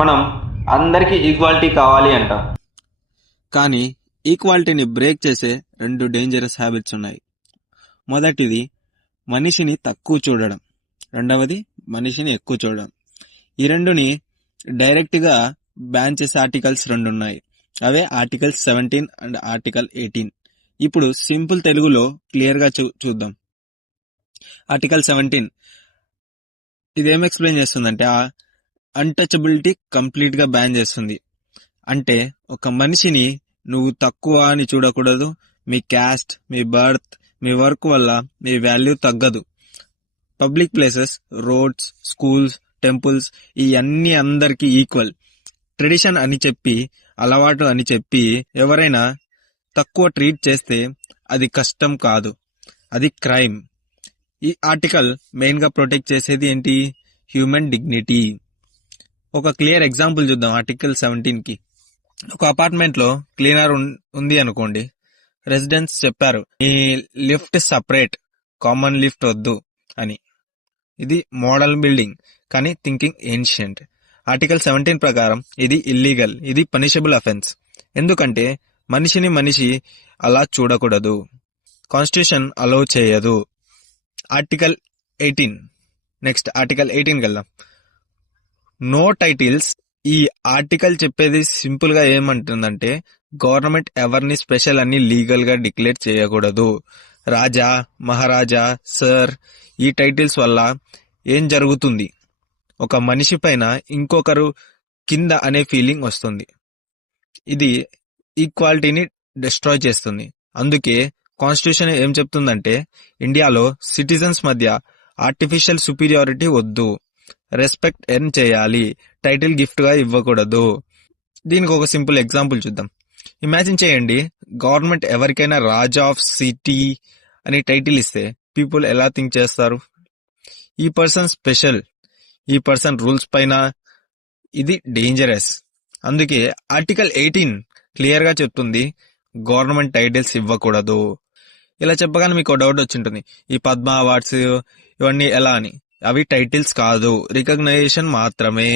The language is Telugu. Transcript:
మనం అందరికీ ఈక్వాలిటీ కావాలి అంటాం. కానీ ఈక్వాలిటీని బ్రేక్ చేసే 2 డేంజరస్ హ్యాబిట్స్ ఉన్నాయి. మొదటిది మనిషిని తక్కువ చూడడం, రెండవది మనిషిని ఎక్కువ చూడడం. ఈ రెండుని డైరెక్ట్గా బ్యాన్ చేసే ఆర్టికల్స్ 2 ఉన్నాయి. అవే ఆర్టికల్ 17 అండ్ ఆర్టికల్ 18. ఇప్పుడు సింపుల్ తెలుగులో క్లియర్గా చూద్దాం. ఆర్టికల్ 17 ఇదేం ఎక్స్ప్లెయిన్ చేస్తుందంటే అన్టచబిలిటీ కంప్లీట్ గా బ్యాన్ చేస్తుంది. అంటే ఒక మనిషిని నువ్వు తక్కువ అని చూడకూడదు. మీ క్యాస్ట్, మీ బర్త్, మీ వర్క్ వల్ల మీ వాల్యూ తగ్గదు. Public places, roads, schools, temples ఇవన్నీ అందరికీ ఈక్వల్. ట్రెడిషన్ అని చెప్పి, అలవాటు అని చెప్పి ఎవరైనా తక్కువ ట్రీట్ చేస్తే అది కష్టం కాదు, అది క్రైమ్. ఈ ఆర్టికల్ మెయిన్ గా ప్రొటెక్ట్ చేసేది ఏంటి? Human dignity. ఒక క్లియర్ ఎగ్జాంపుల్ చూద్దాం ఆర్టికల్ 17 కి. ఒక అపార్ట్మెంట్ లో క్లీనర్ ఉంది అనుకోండి. రెసిడెంట్స్ చెప్పారు ఈ లిఫ్ట్ సపరేట్, కామన్ లిఫ్ట్ వద్దు అని. ఇది మోడల్ బిల్డింగ్, కానీ థింకింగ్ ఏన్షియంట్. ఆర్టికల్ 17 ప్రకారం ఇది ఇల్లీగల్, ఇది పనిషబుల్ అఫెన్స్. ఎందుకంటే మనిషిని మనిషి అలా చూడకూడదు. కాన్స్టిట్యూషన్ అలౌ చేయదు. ఆర్టికల్ 18. నెక్స్ట్ ఆర్టికల్ 18 వెళ్దాం. No titles. ఈ ఆర్టికల్ చెప్పేది సింపుల్ గా ఏమంటుందంటే గవర్నమెంట్ ఎవరిని స్పెషల్ అని లీగల్ గా డిక్లేర్ చేయకూడదు. రాజా, మహారాజా, సర్ ఈ టైటిల్స్ వల్ల ఏం జరుగుతుంది? ఒక మనిషి పైన ఇంకొకరు కింద అనే ఫీలింగ్ వస్తుంది. ఇది ఈక్వాలిటీని డిస్ట్రాయ్ చేస్తుంది. అందుకే కాన్స్టిట్యూషన్ ఏం చెప్తుందంటే ఇండియాలో సిటిజన్స్ మధ్య ఆర్టిఫిషియల్ సుపీరియారిటీ వద్దు, రెస్పెక్ట్ ఎర్న్ చేయాలి, టైటిల్ గిఫ్ట్ గా ఇవ్వకూడదు. దీనికి ఒక సింపుల్ ఎగ్జాంపుల్ చూద్దాం. ఇమాజిన్ చేయండి, గవర్నమెంట్ ఎవరికైనా రాజా ఆఫ్ సిటీ అని టైటిల్ ఇస్తే పీపుల్ ఎలా థింక్ చేస్తారు? ఈ పర్సన్ స్పెషల్, ఈ పర్సన్ రూల్స్ పైన. ఇది డేంజరస్. అందుకే ఆర్టికల్ 18 క్లియర్ గా చెప్తుంది గవర్నమెంట్ టైటిల్స్ ఇవ్వకూడదు. ఇలా చెప్పగానే మీకు డౌట్ వచ్చింటుంది, ఈ పద్మ అవార్డ్స్ ఇవన్నీ ఎలా అని. అవి టైటిల్స్ కాదు, రికగ్నైజేషన్ మాత్రమే.